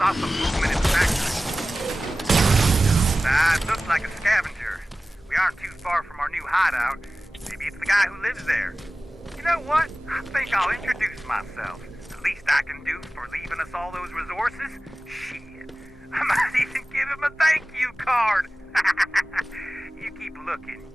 Saw some movement in the factory. It looks like a scavenger. We aren't too far from our new hideout. Maybe it's the guy who lives there. You know what? I think I'll introduce myself. The least I can do for leaving us all those resources? Shit. I might even give him a thank you card. You keep looking.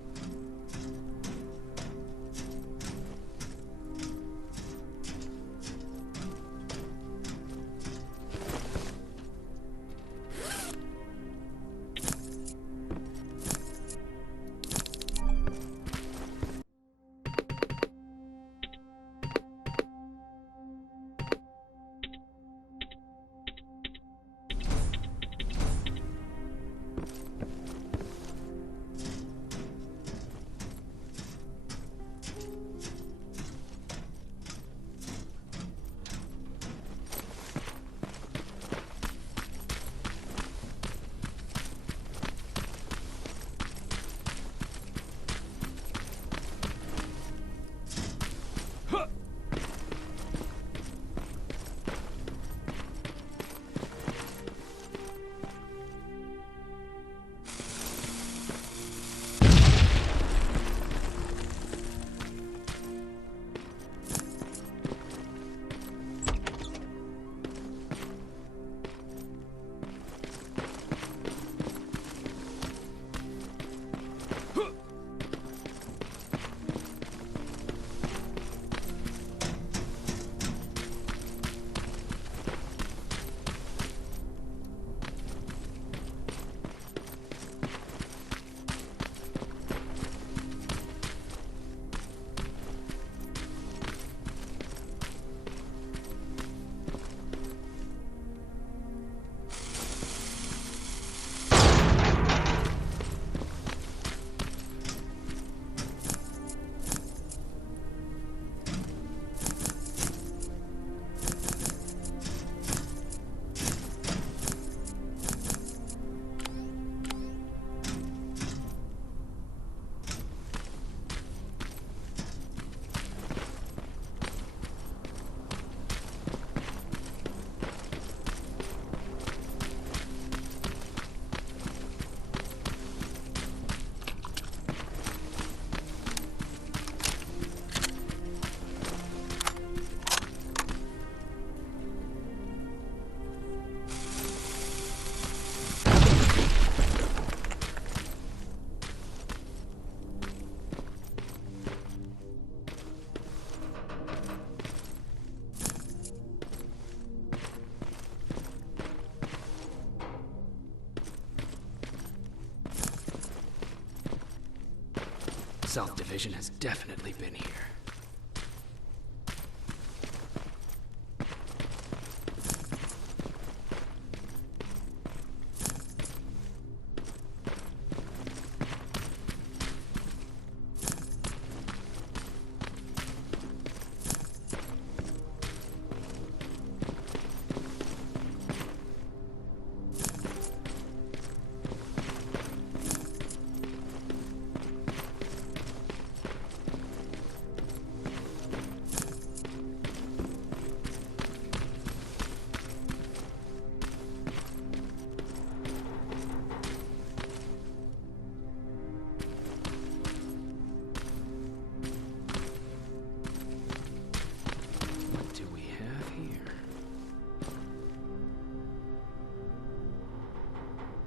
South Division has definitely been here.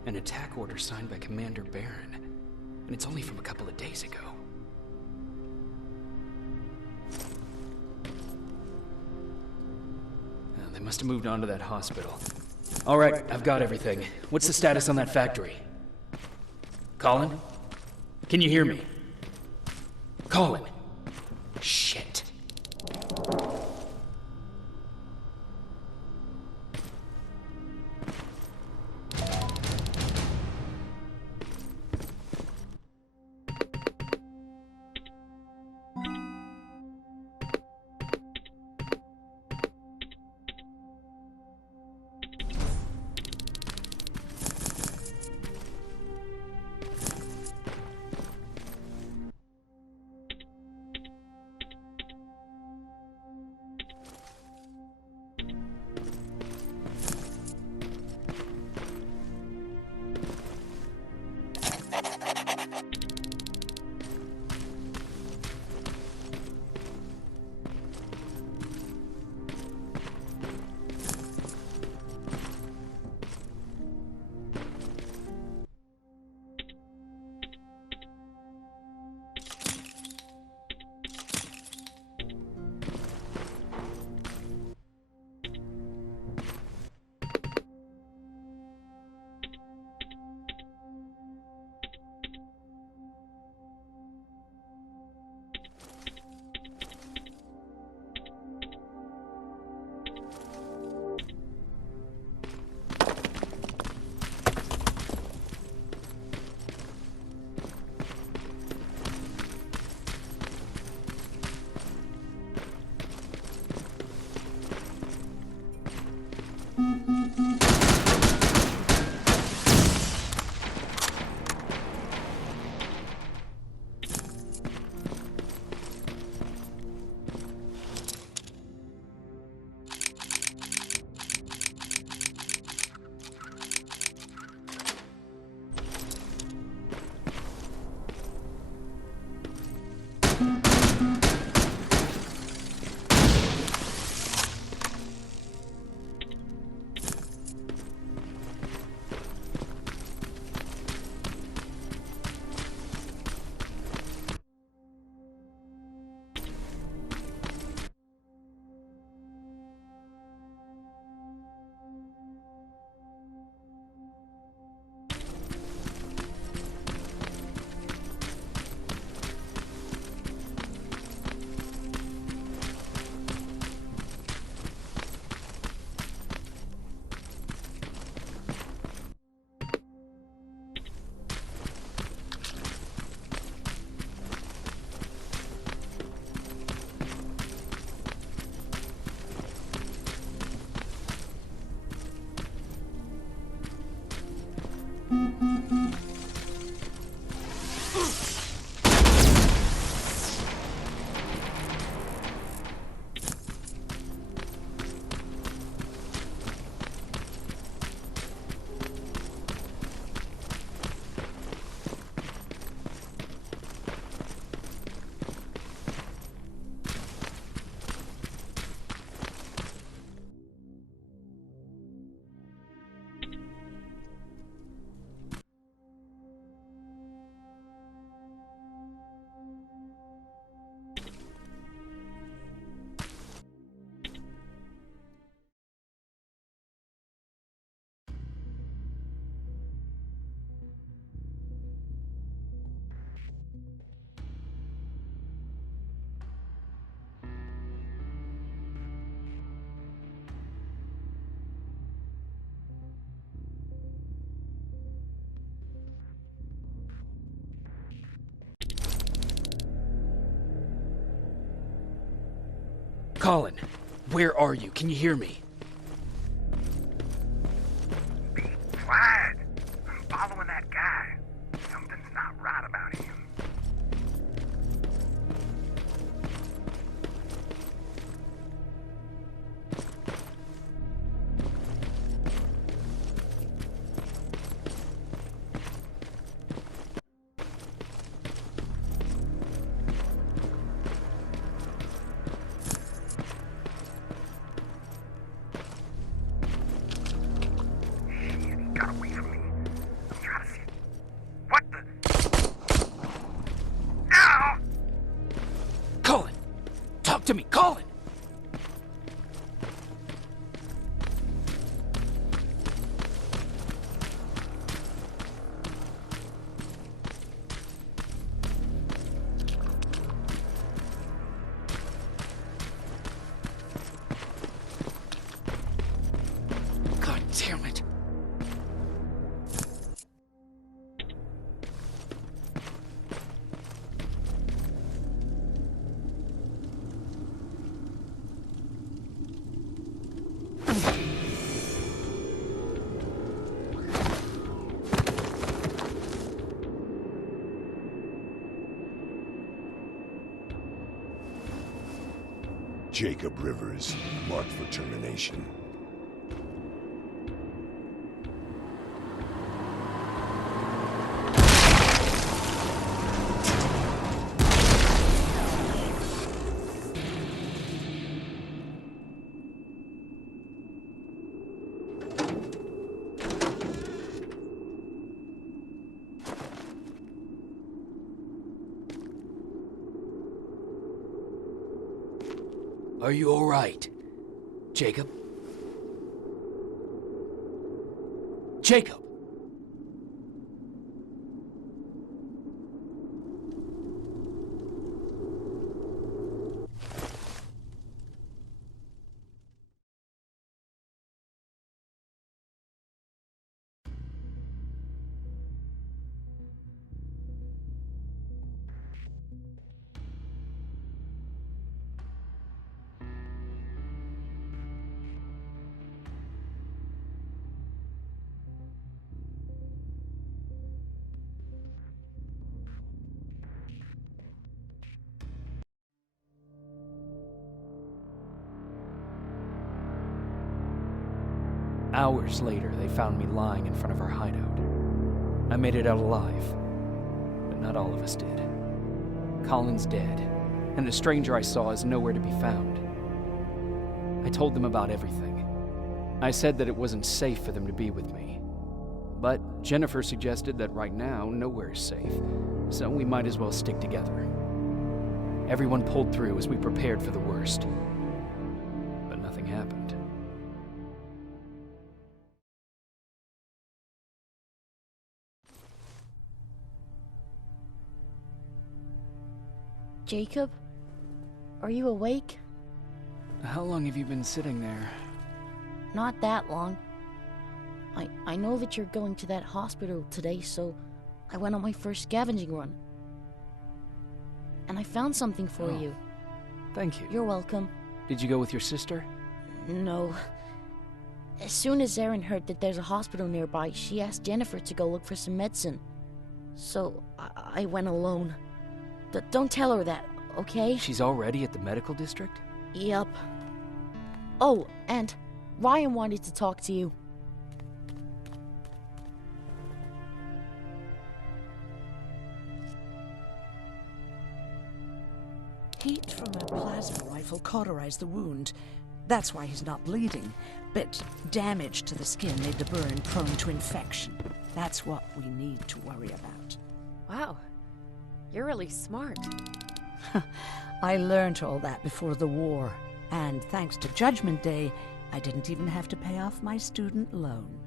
An attack order signed by Commander Barron. And it's only from a couple of days ago. They must have moved on to that hospital. Alright, I've got everything. What's the status on that factory? Colin? Can you hear me? Colin! Shit. Colin, where are you? Can you hear me? Be quiet. I'm following that guy. Something's not right about him. to me, Colin! God damn it. Jacob Rivers, marked for termination. Are you all right, Jacob? Jacob! Hours later, they found me lying in front of our hideout. I made it out alive, but not all of us did. Colin's dead, and the stranger I saw is nowhere to be found. I told them about everything. I said that it wasn't safe for them to be with me. But Jennifer suggested that right now, nowhere is safe, so we might as well stick together. Everyone pulled through as we prepared for the worst. But nothing happened. Jacob? Are you awake? How long have you been sitting there? Not that long. I know that you're going to that hospital today, so I went on my first scavenging run. And I found something for you. Thank you. You're welcome. Did you go with your sister? No. As soon as Erin heard that there's a hospital nearby, she asked Jennifer to go look for some medicine. So I went alone. Don't tell her that, okay? She's already at the medical district? Yep. Oh, and Ryan wanted to talk to you. Heat from a plasma rifle cauterized the wound. That's why he's not bleeding. But damage to the skin made the burn prone to infection. That's what we need to worry about. Wow. You're really smart. I learned all that before the war. And thanks to Judgment Day, I didn't even have to pay off my student loan.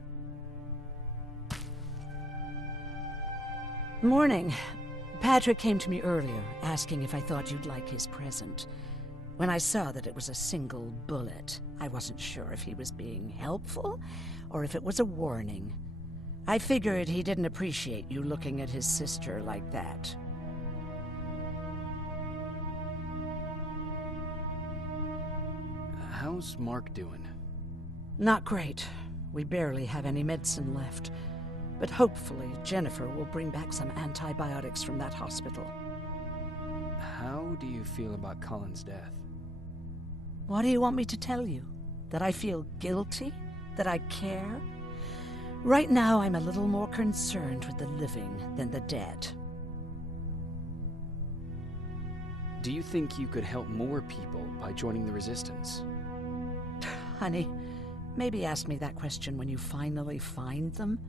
Morning. Patrick came to me earlier, asking if I thought you'd like his present. When I saw that it was a single bullet, I wasn't sure if he was being helpful or if it was a warning. I figured he didn't appreciate you looking at his sister like that. How's Mark doing? Not great. We barely have any medicine left. But hopefully Jennifer will bring back some antibiotics from that hospital. How do you feel about Colin's death? What do you want me to tell you? That I feel guilty? That I care? Right now I'm a little more concerned with the living than the dead. Do you think you could help more people by joining the Resistance? Honey, maybe ask me that question when you finally find them.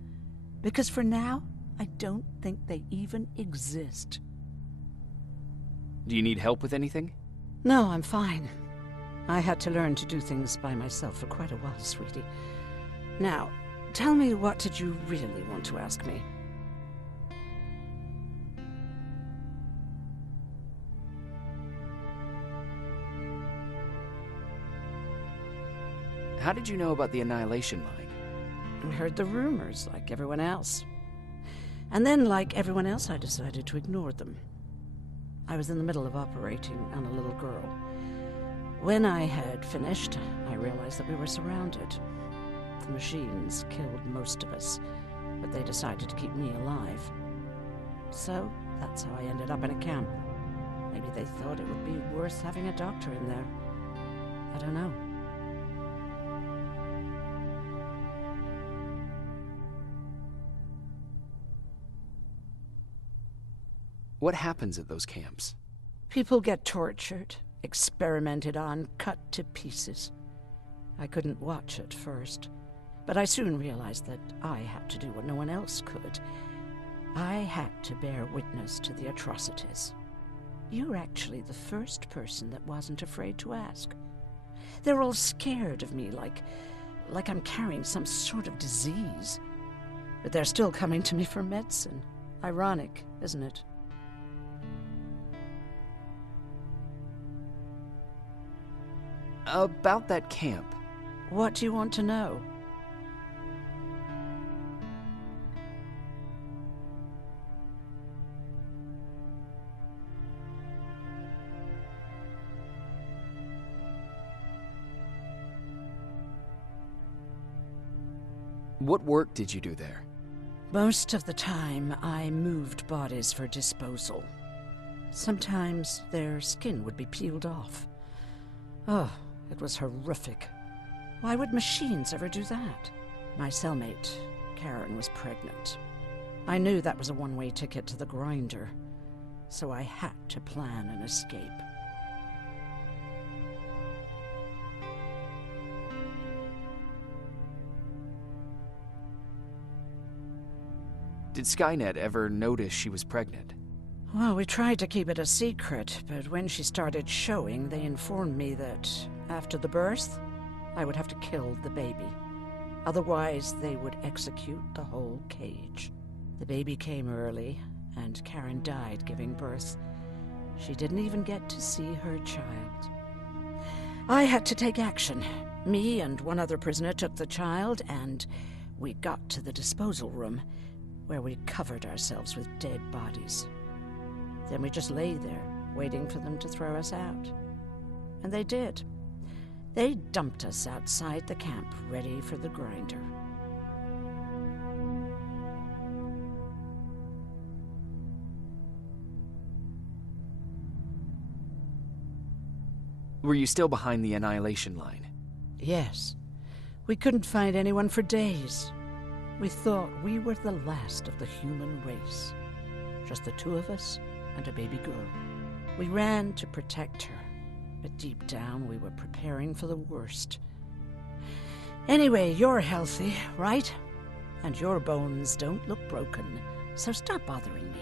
Because for now, I don't think they even exist. Do you need help with anything? No, I'm fine. I had to learn to do things by myself for quite a while, sweetie. Now, tell me, what did you really want to ask me? How did you know about the Annihilation Line? I heard the rumors, like everyone else. And then, like everyone else, I decided to ignore them. I was in the middle of operating on a little girl. When I had finished, I realized that we were surrounded. The machines killed most of us, but they decided to keep me alive. So, that's how I ended up in a camp. Maybe they thought it would be worth having a doctor in there. I don't know. What happens at those camps? People get tortured, experimented on, cut to pieces. I couldn't watch at first, but I soon realized that I had to do what no one else could. I had to bear witness to the atrocities. You're actually the first person that wasn't afraid to ask. They're all scared of me, like I'm carrying some sort of disease. But they're still coming to me for medicine. Ironic, isn't it? About that camp. What do you want to know? What work did you do there? Most of the time, I moved bodies for disposal. Sometimes their skin would be peeled off. Oh, it was horrific. Why would machines ever do that? My cellmate, Karen, was pregnant. I knew that was a one-way ticket to the grinder, so I had to plan an escape. Did Skynet ever notice she was pregnant? Well, we tried to keep it a secret, but when she started showing, they informed me that after the birth, I would have to kill the baby. Otherwise, they would execute the whole cage. The baby came early, and Karen died giving birth. She didn't even get to see her child. I had to take action. Me and one other prisoner took the child, and we got to the disposal room, where we covered ourselves with dead bodies. Then we just lay there, waiting for them to throw us out. And they did. They dumped us outside the camp, ready for the grinder. Were you still behind the Annihilation Line? Yes. We couldn't find anyone for days. We thought we were the last of the human race. Just the two of us and a baby girl. We ran to protect her, but deep down we were preparing for the worst. Anyway, you're healthy, right? And your bones don't look broken, so stop bothering me.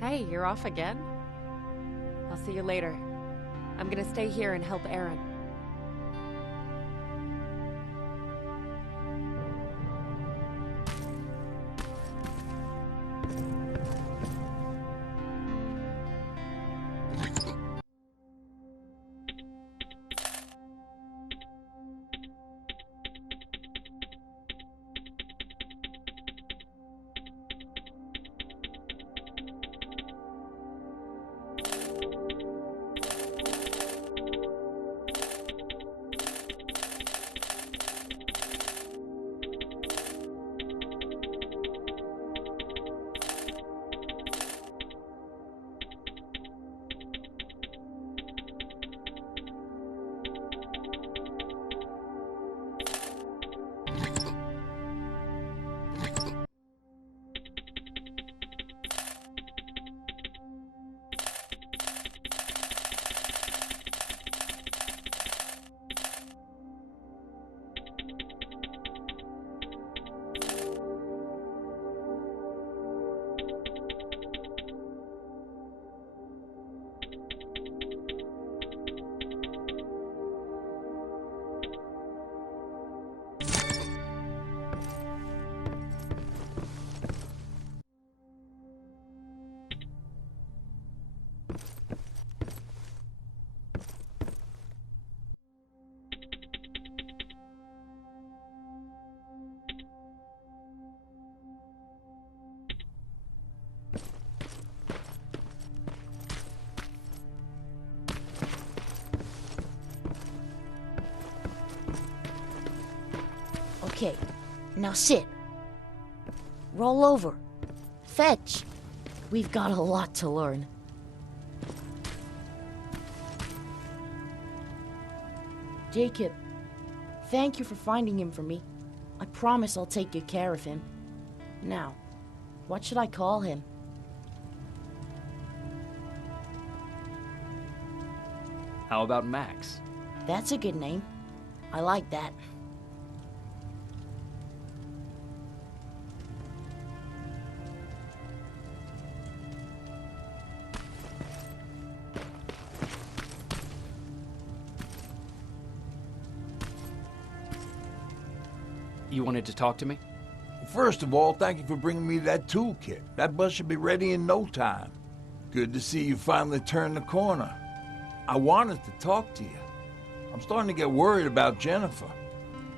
Hey, you're off again? I'll see you later. I'm gonna stay here and help Aaron. Okay, now sit. Roll over. Fetch. We've got a lot to learn. Jacob, thank you for finding him for me. I promise I'll take good care of him. Now, what should I call him? How about Max? That's a good name. I like that. You wanted to talk to me? First of all, thank you for bringing me that toolkit. That bus should be ready in no time. Good to see you finally turned the corner. I wanted to talk to you. I'm starting to get worried about Jennifer.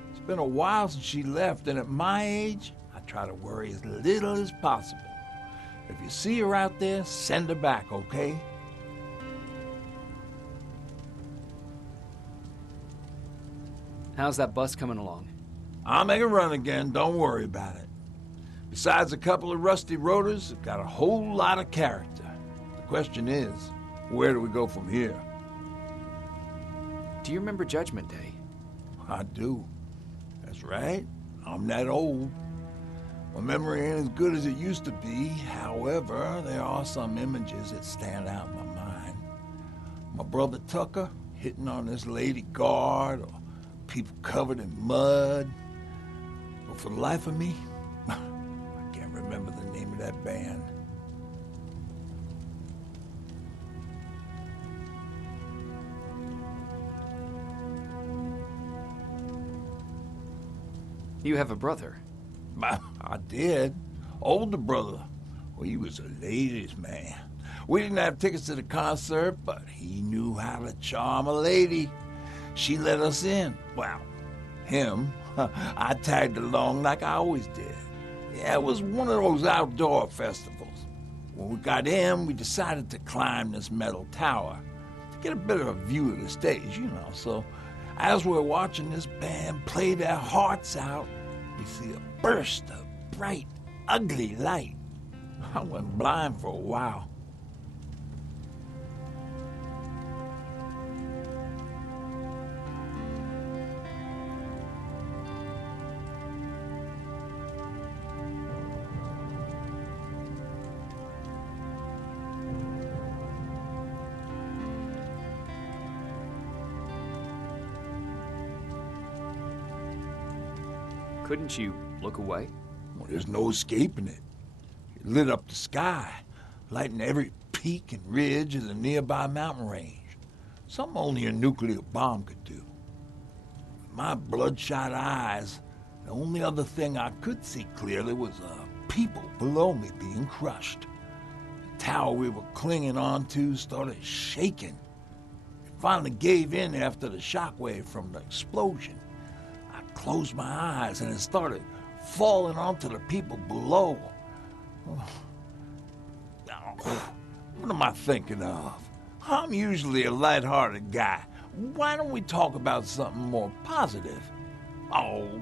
It's been a while since she left, and at my age, I try to worry as little as possible. If you see her out there, send her back, okay? How's that bus coming along? I'll make a run again, don't worry about it. Besides a couple of rusty rotors, it's got a whole lot of character. The question is, where do we go from here? Do you remember Judgment Day? I do. That's right. I'm that old. My memory ain't as good as it used to be. However, there are some images that stand out in my mind. My brother Tucker hitting on this lady guard, or people covered in mud. But for the life of me, I can't remember the name of that band. You have a brother. I did. Older brother. Well, he was a ladies' man. We didn't have tickets to the concert, but he knew how to charm a lady. She let us in. Well, him. I tagged along like I always did. Yeah, it was one of those outdoor festivals. When we got in, we decided to climb this metal tower to get a better view of the stage, you know. So as we're watching this band play their hearts out, we see a burst of bright, ugly light. I went blind for a while. Couldn't you look away? Well, there's no escaping it. It lit up the sky, lighting every peak and ridge of the nearby mountain range. Something only a nuclear bomb could do. With my bloodshot eyes, the only other thing I could see clearly was people below me being crushed. The tower we were clinging onto started shaking. It finally gave in after the shockwave from the explosion. I closed my eyes and it started falling onto the people below. What am I thinking of? I'm usually a lighthearted guy. Why don't we talk about something more positive? Oh,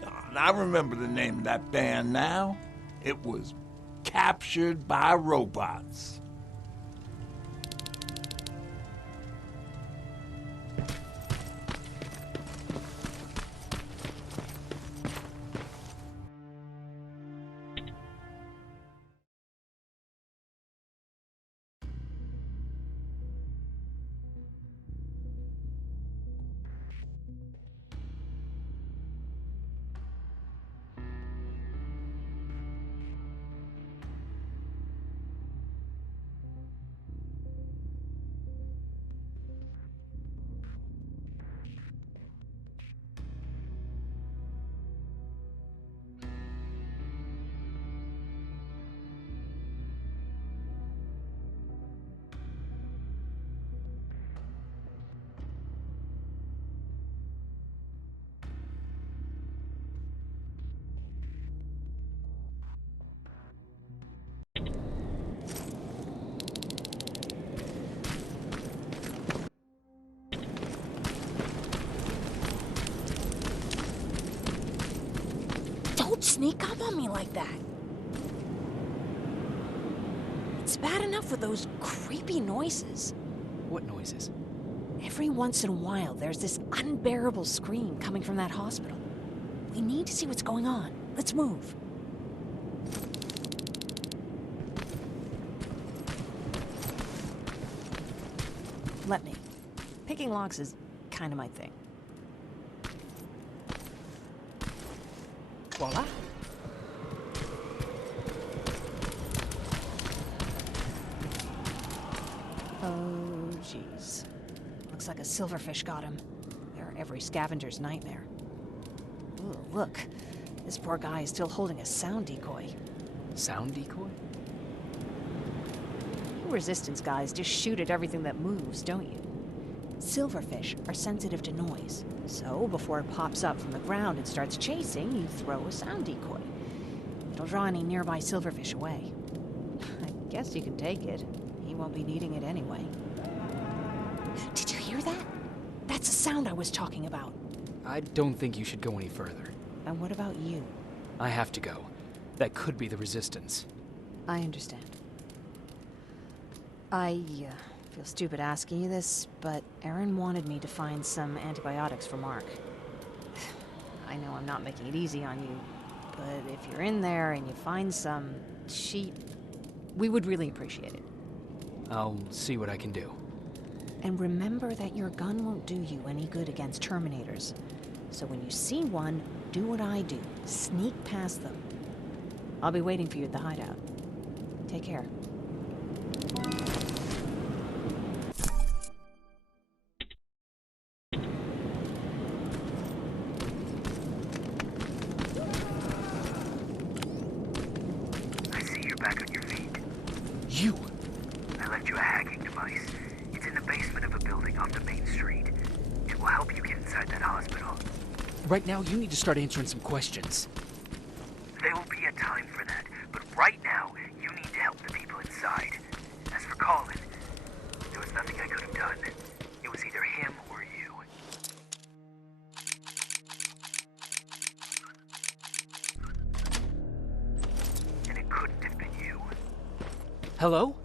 God, I remember the name of that band now. It was Captured by Robots. Don't sneak up on me like that. It's bad enough with those creepy noises. What noises? Every once in a while, there's this unbearable scream coming from that hospital. We need to see what's going on. Let's move. Let me. Picking locks is kind of my thing. Voila. Oh, jeez. Looks like a silverfish got him. They're every scavenger's nightmare. Ooh, look. This poor guy is still holding a sound decoy. Sound decoy? You resistance guys just shoot at everything that moves, don't you? Silverfish are sensitive to noise, so before it pops up from the ground and starts chasing, you throw a sound decoy. It'll draw any nearby silverfish away. I guess you can take it. He won't be needing it anyway. Did you hear that? That's the sound I was talking about. I don't think you should go any further. And what about you? I have to go. That could be the resistance. I understand. I feel stupid asking you this, but Erin wanted me to find some antibiotics for Mark. I know I'm not making it easy on you, but if you're in there and you find some, we would really appreciate it. I'll see what I can do. And remember that your gun won't do you any good against Terminators. So when you see one, do what I do. Sneak past them. I'll be waiting for you at the hideout. Take care. I see you're back on your feet. You! I left you a hacking device. It's in the basement of a building off the main street. It will help you get inside that hospital. Right now, you need to start answering some questions. There will be a time for that, but right now, you need to help the people inside. As for Colin, there was nothing I could have done. It was either him or you. And it couldn't have been you. Hello?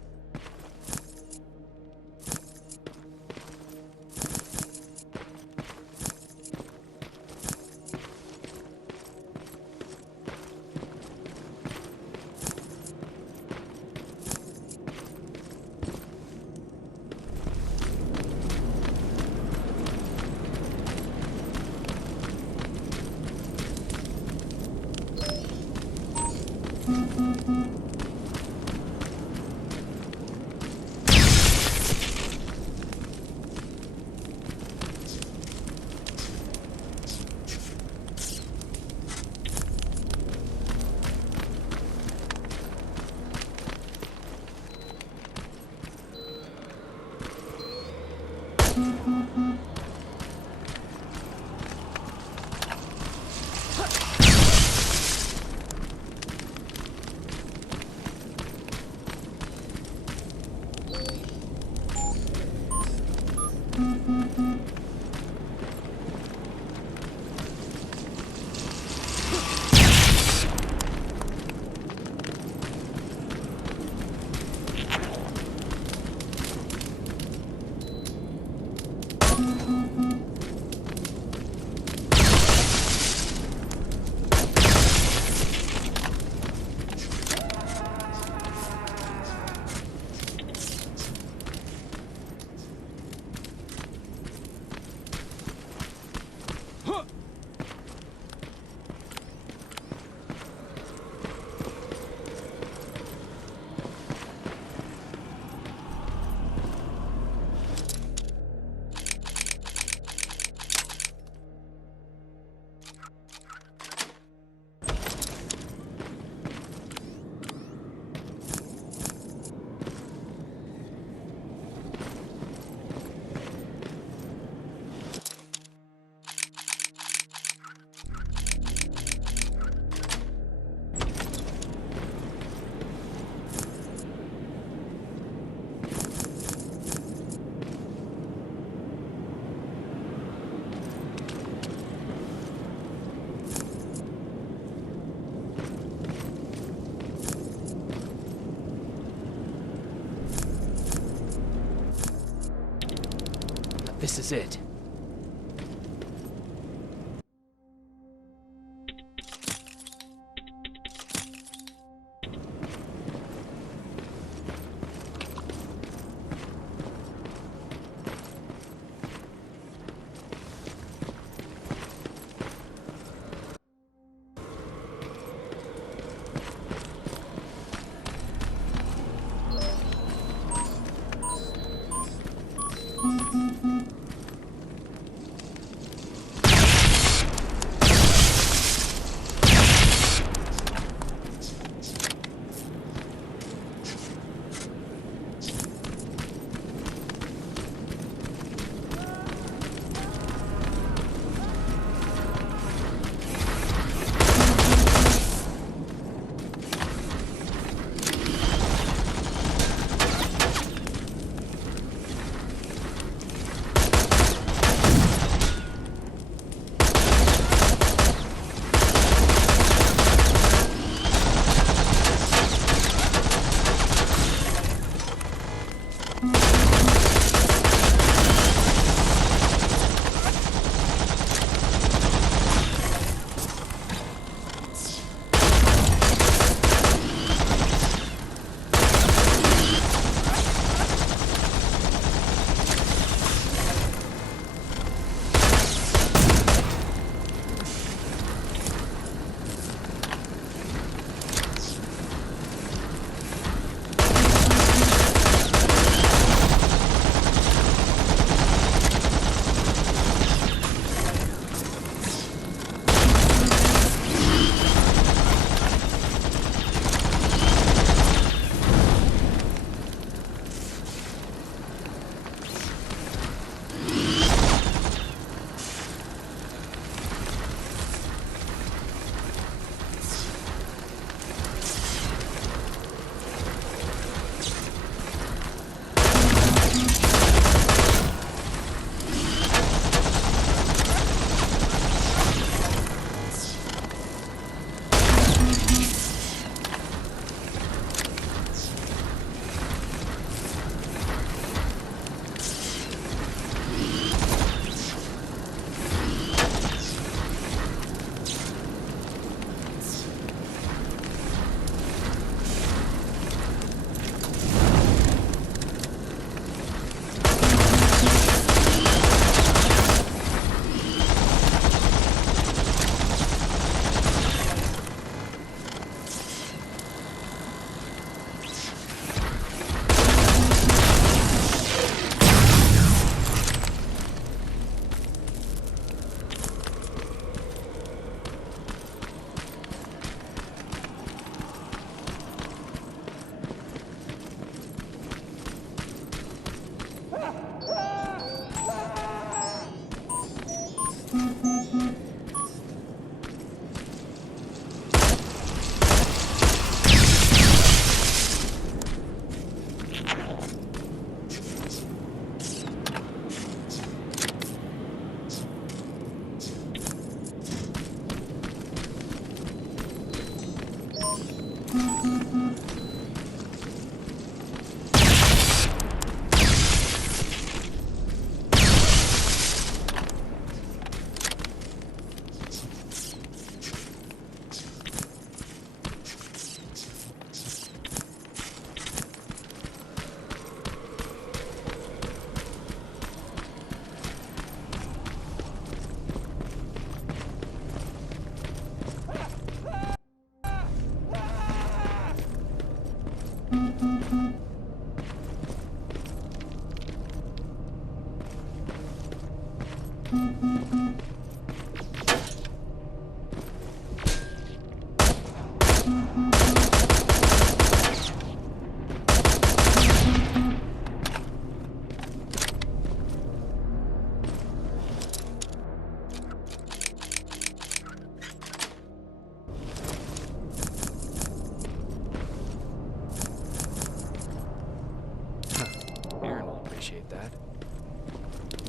is it.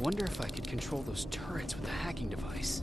Wonder if I could control those turrets with the hacking device.